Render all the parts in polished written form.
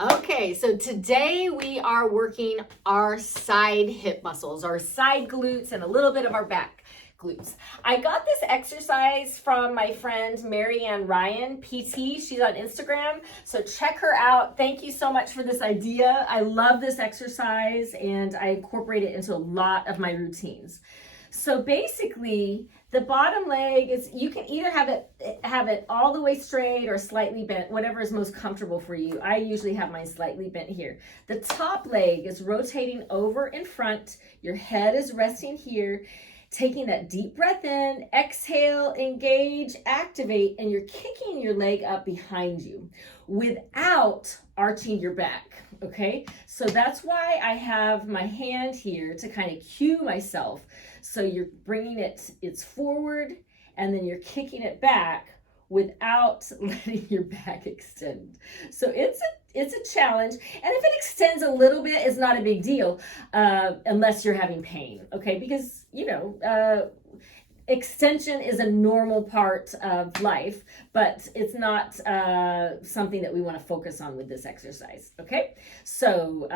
Okay, so today we are working our side hip muscles, our side glutes, and a little bit of our back glutes. I got this exercise from my friend Marianne Ryan, PT. She's on Instagram, so check her out. Thank you so much for this idea. I love this exercise and I incorporate it into a lot of my routines. So basically, the bottom leg is, you can either have it all the way straight or slightly bent, whatever is most comfortable for you. I usually have mine slightly bent here. The top leg is rotating over in front. Your head is resting here. Taking that deep breath in, exhale, engage, activate, and you're kicking your leg up behind you without arching your back, okay? So that's why I have my hand here to kind of cue myself. So you're bringing it's forward, and then you're kicking it back without letting your back extend. So it's a challenge, and if it extends a little bit, it's not a big deal, unless you're having pain, okay? Because extension is a normal part of life, but it's not something that we want to focus on with this exercise, okay? So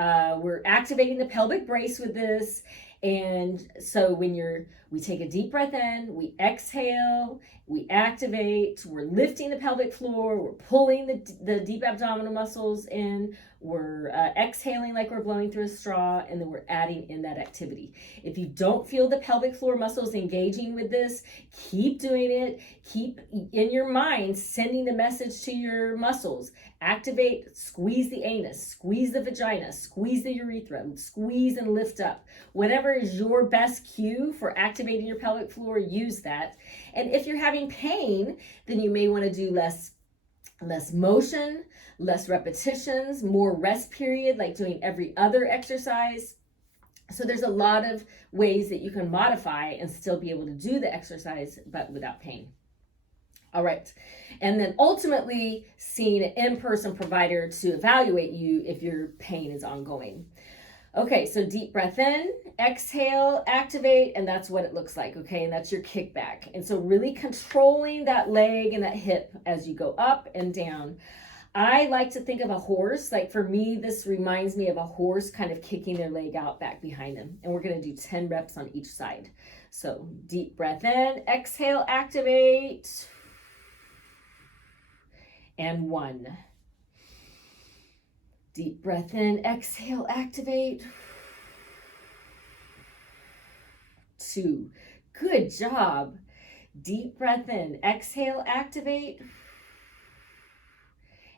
we're activating the pelvic brace with this. And so we take a deep breath in, we exhale, we activate, we're lifting the pelvic floor, we're pulling the deep abdominal muscles in, we're exhaling like we're blowing through a straw, and then we're adding in that activity. If you don't feel the pelvic floor muscles engaging with this, keep doing it. Keep in your mind sending the message to your muscles. Activate, squeeze the anus, squeeze the vagina, squeeze the urethra, squeeze and lift up. Whatever is your best cue for activating your pelvic floor, use that. And if you're having pain, then you may want to do less motion, less repetitions, more rest period, like doing every other exercise. So there's a lot of ways that you can modify and still be able to do the exercise, but without pain. All right. And then ultimately seeing an in-person provider to evaluate you if your pain is ongoing. Okay, so deep breath in, exhale, activate, and that's what it looks like, okay? And that's your kickback. And so really controlling that leg and that hip as you go up and down. I like to think of a horse. Like for me, this reminds me of a horse kind of kicking their leg out back behind them. And we're going to do 10 reps on each side. So deep breath in, exhale, activate, and 1. Deep breath in, exhale, activate. 2. Good job. Deep breath in, exhale, activate.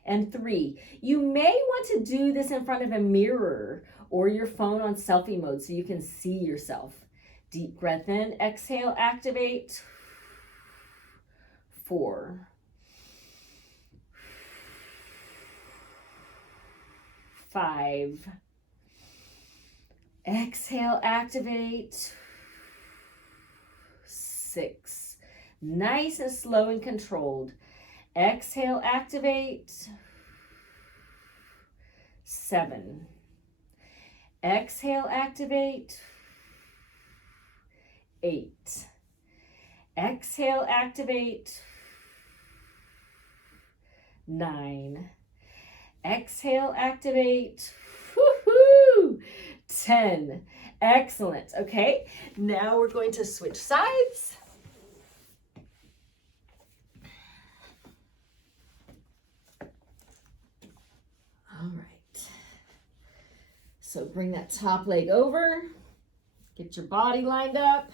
And 3. You may want to do this in front of a mirror or your phone on selfie mode so you can see yourself. Deep breath in, exhale, activate. 4. 5. Exhale, activate. 6. Nice and slow and controlled. Exhale, activate. 7. Exhale, activate. 8. Exhale, activate. 9. Exhale, activate. Woohoo! 10. Excellent. Okay, now we're going to switch sides. All right. So bring that top leg over. Get your body lined up.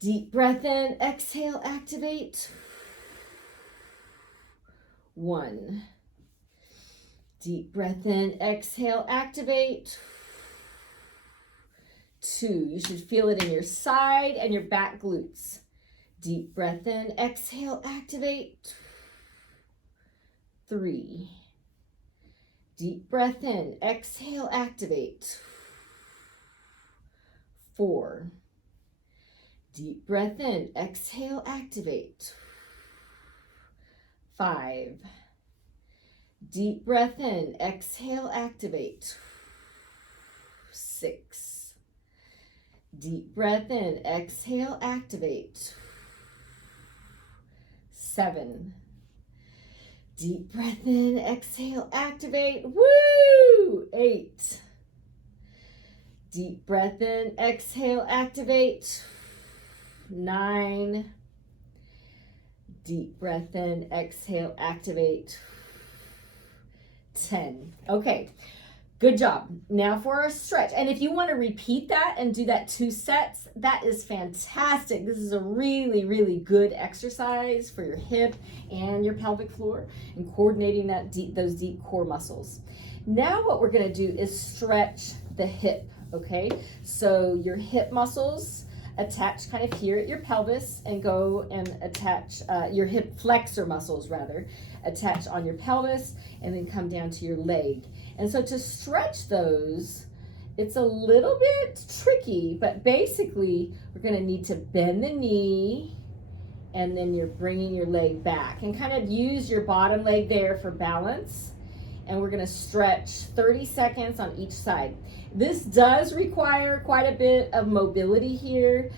Deep breath in. Exhale, activate. 1. Deep breath in, exhale, activate. 2. You should feel it in your side and your back glutes. Deep breath in, exhale, activate. 3. Deep breath in, exhale, activate. 4. Deep breath in, exhale, activate. 5. Deep breath in, exhale, activate. 6. Deep breath in, exhale, activate. 7. Deep breath in, exhale, activate. Woo! 8. Deep breath in, exhale, activate. 9. Deep breath in, exhale, activate. 10. Okay, good job. Now for our stretch. And if you want to repeat that and do that 2 sets, that is fantastic. This is a really, really good exercise for your hip and your pelvic floor and coordinating those deep core muscles. Now what we're going to do is stretch the hip, okay? So your hip muscles attach kind of here at your pelvis and go and attach your hip flexor muscles rather attach on your pelvis and then come down to your leg. And so to stretch those, it's a little bit tricky, but basically we're going to need to bend the knee and then you're bringing your leg back and kind of use your bottom leg there for balance. And we're going to stretch 30 seconds on each side. This does require quite a bit of mobility here.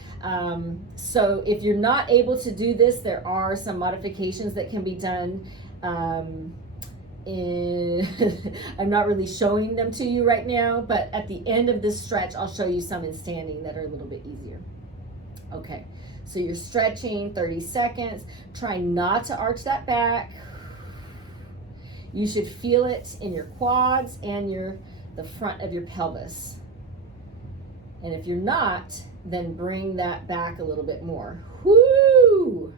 So if you're not able to do this, there are some modifications that can be done. I'm not really showing them to you right now, but at the end of this stretch, I'll show you some in standing that are a little bit easier. Okay, so you're stretching 30 seconds. Try not to arch that back. You should feel it in your quads and the front of your pelvis. And if you're not, then bring that back a little bit more. Whoo!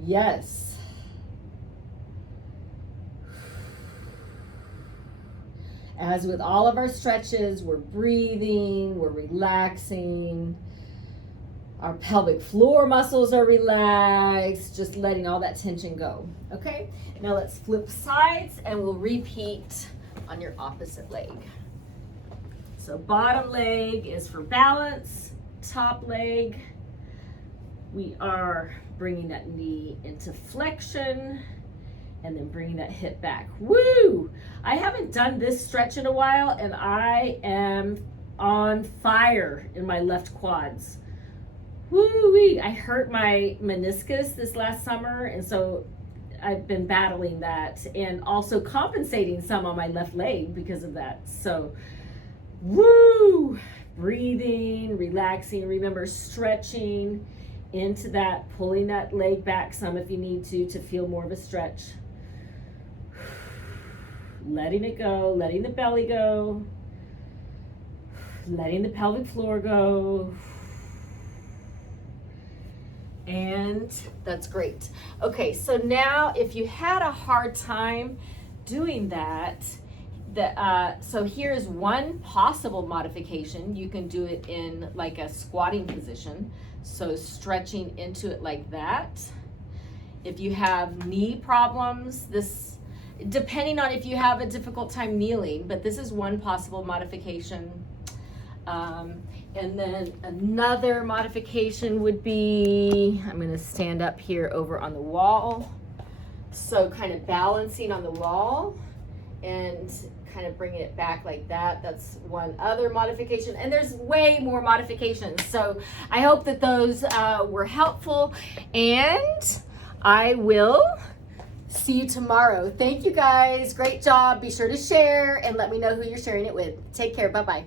Yes. As with all of our stretches, we're breathing, we're relaxing. Our pelvic floor muscles are relaxed, just letting all that tension go. Okay, now let's flip sides and we'll repeat on your opposite leg. So bottom leg is for balance, top leg, we are bringing that knee into flexion and then bringing that hip back. Woo! I haven't done this stretch in a while and I am on fire in my left quads. Woo-wee! I hurt my meniscus this last summer, and so I've been battling that and also compensating some on my left leg because of that. So, woo! Breathing, relaxing. Remember, stretching into that, pulling that leg back some if you need to feel more of a stretch. Letting it go, letting the belly go, letting the pelvic floor go. And that's great. Okay, so now if you had a hard time doing that, so here's one possible modification. You can do it in like a squatting position. So stretching into it like that. If you have knee problems, depending on if you have a difficult time kneeling, but this is one possible modification. And then another modification would be, I'm going to stand up here over on the wall. So kind of balancing on the wall and kind of bringing it back like that. That's one other modification. And there's way more modifications. So I hope that those were helpful. And I will see you tomorrow. Thank you guys. Great job. Be sure to share and let me know who you're sharing it with. Take care. Bye-bye.